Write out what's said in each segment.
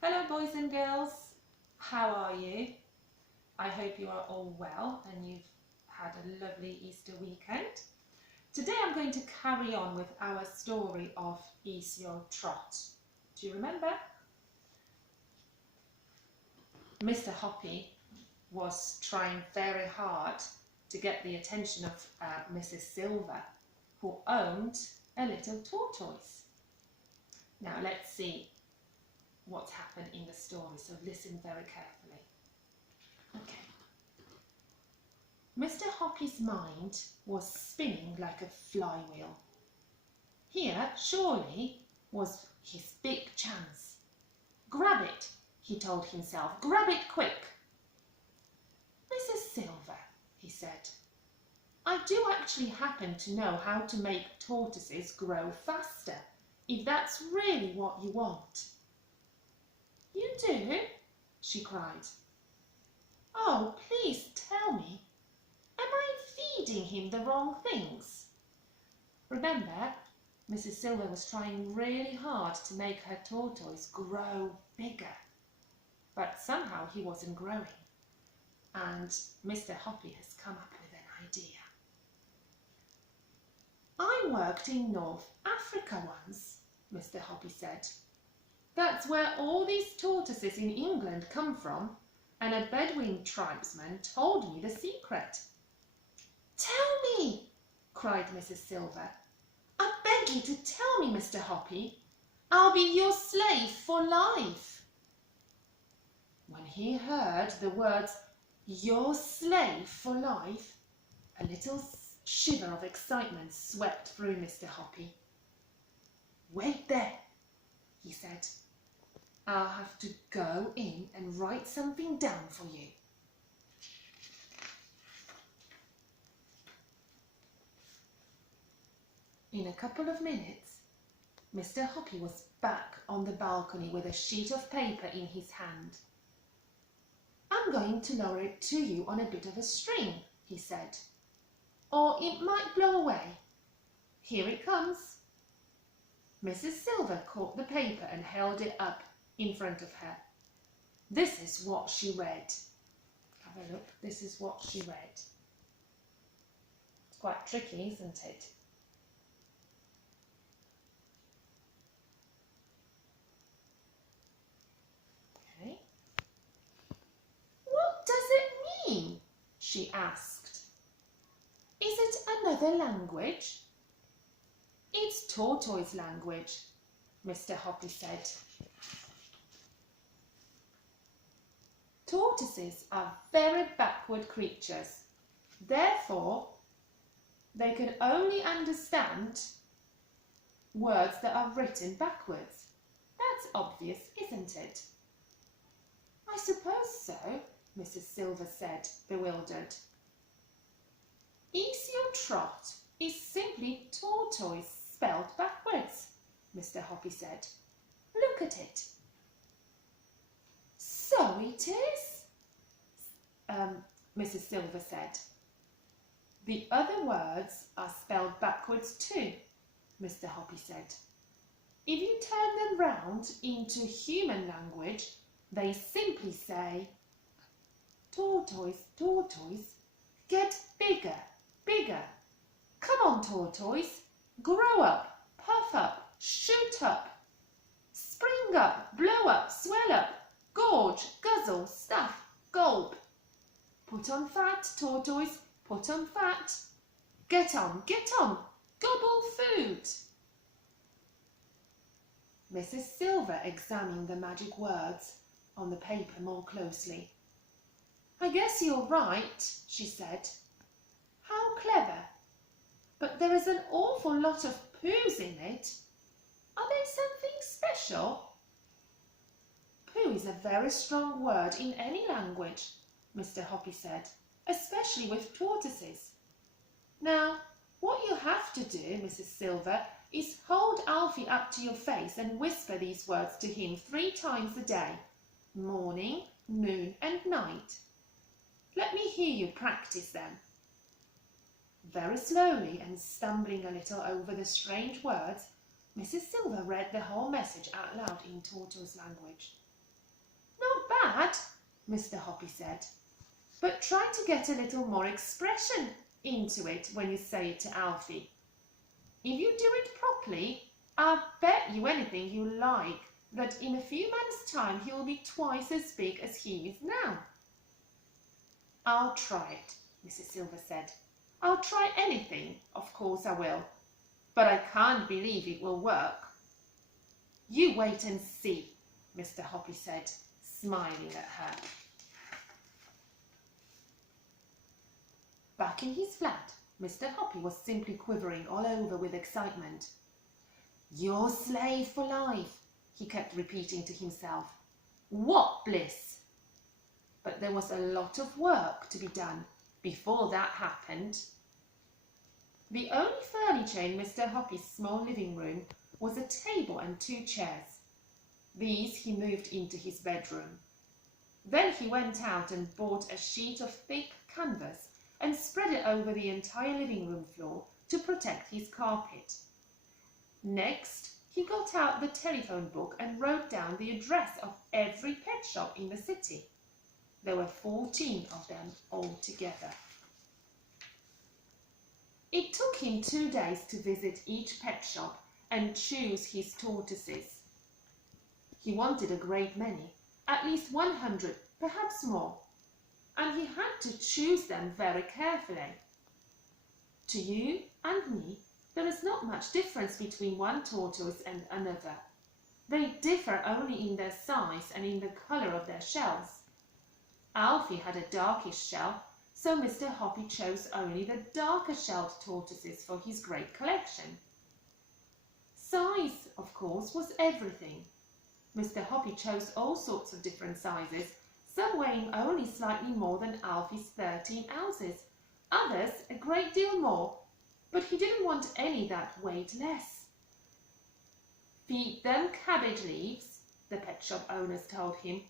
Hello boys and girls, how are you? I hope you are all well and you've had a lovely Easter weekend. Today I'm going to carry on with our story of Esio Trot. Do you remember? Mr. Hoppy was trying very hard to get the attention of Mrs. Silver, who owned a little tortoise. Now let's see what's happened in the story, so listen very carefully. Okay. Mr. Hoppy's mind was spinning like a flywheel. Here, surely, was his big chance. Grab it, he told himself. Grab it quick. Mrs. Silver, he said, I do actually happen to know how to make tortoises grow faster, if that's really what you want. You do? She cried. Oh, please tell me. Am I feeding him the wrong things? Remember, Mrs. Silver was trying really hard to make her tortoise grow bigger. But somehow he wasn't growing. And Mr. Hoppy has come up with an idea. I worked in North Africa once, Mr. Hoppy said. That's where all these tortoises in England come from, and a Bedouin tribesman told me the secret. Tell me, cried Mrs. Silver. I beg you to tell me, Mr. Hoppy. I'll be your slave for life. When he heard the words, your slave for life, a little shiver of excitement swept through Mr. Hoppy. Wait there, he said. I'll have to go in and write something down for you. In a couple of minutes, Mr. Hoppy was back on the balcony with a sheet of paper in his hand. I'm going to lower it to you on a bit of a string, he said, or it might blow away. Here it comes. Mrs. Silver caught the paper and held it up in front of her. This is what she read. Have a look. This is what she read. It's quite tricky, isn't it? Okay. What does it mean? She asked. Is it another language? It's tortoise language, Mr. Hoppy said. Tortoises are very backward creatures. Therefore, they can only understand words that are written backwards. That's obvious, isn't it? I suppose so, Mrs. Silver said, bewildered. Esio Trot is simply tortoise spelled backwards, Mr. Hoppy said. Look at it. So it is, Mrs. Silver said. The other words are spelled backwards too, Mr. Hoppy said. If you turn them round into human language, they simply say, tortoise, tortoise, get bigger, bigger. Come on, tortoise, grow up, puff up, shoot up, spring up, blow up, swell up, gorge, guzzle, stuff, gulp. Put on fat, tortoise, put on fat. Get on, gobble food. Mrs. Silver examined the magic words on the paper more closely. I guess you're right, she said. How clever. But there is an awful lot of poos in it. Are they something special? Poo is a very strong word in any language, Mr. Hoppy said, especially with tortoises. Now, what you have to do, Mrs. Silver, is hold Alfie up to your face and whisper these words to him 3 times a day, morning, noon and night. Let me hear you practice them. Very slowly and stumbling a little over the strange words, Mrs. Silver read the whole message out loud in tortoise language. bad, Mr. Hoppy said, but try to get a little more expression into it when you say it to Alfie. If you do it properly, I'll bet you anything you like that in a few months' time he will be twice as big as he is now. I'll try it, Mrs. Silver said. I'll try anything, of course I will, but I can't believe it will work. You wait and see, Mr. Hoppy said, smiling at her. Back in his flat, Mr. Hoppy was simply quivering all over with excitement. Your slave for life, he kept repeating to himself. What bliss! But there was a lot of work to be done before that happened. The only furniture in Mr. Hoppy's small living room was a table and 2 chairs. These he moved into his bedroom. Then he went out and bought a sheet of thick canvas and spread it over the entire living room floor to protect his carpet. Next, he got out the telephone book and wrote down the address of every pet shop in the city. There were 14 of them altogether. It took him 2 days to visit each pet shop and choose his tortoises. He wanted a great many, at least 100, perhaps more, and he had to choose them very carefully. To you and me, there is not much difference between one tortoise and another. They differ only in their size and in the colour of their shells. Alfie had a darkish shell, so Mr. Hoppy chose only the darker shelled tortoises for his great collection. Size, of course, was everything. Mr. Hoppy chose all sorts of different sizes, some weighing only slightly more than Alfie's 13 ounces, others a great deal more, but he didn't want any that weighed less. Feed them cabbage leaves, the pet shop owners told him.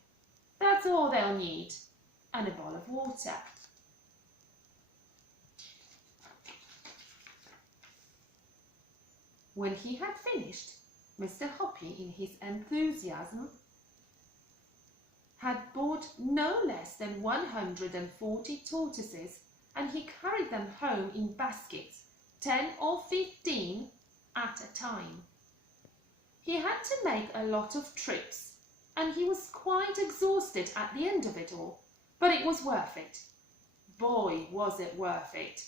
That's all they'll need, and a bowl of water. When he had finished, Mr. Hoppy, in his enthusiasm, had bought no less than 140 tortoises, and he carried them home in baskets, 10 or 15 at a time. He had to make a lot of trips, and he was quite exhausted at the end of it all, but it was worth it. Boy, was it worth it!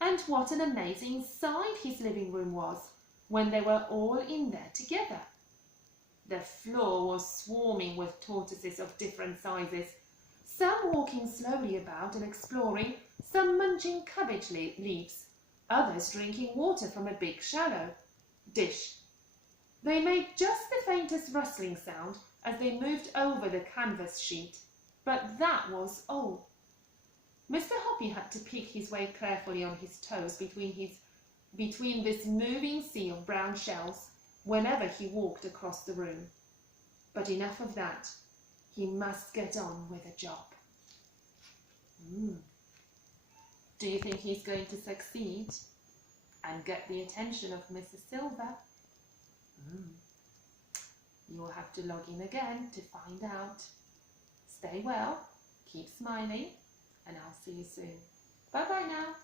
And what an amazing sight his living room was when they were all in there together. The floor was swarming with tortoises of different sizes, some walking slowly about and exploring, some munching cabbage leaves, others drinking water from a big shallow dish. They made just the faintest rustling sound as they moved over the canvas sheet, but that was all. Mr. Hoppy had to pick his way carefully on his toes between this moving sea of brown shells whenever he walked across the room. But enough of that. He must get on with the job. Do you think he's going to succeed and get the attention of Mrs. Silver? You'll have to log in again to find out. Stay well, keep smiling, and I'll see you soon. Bye-bye now.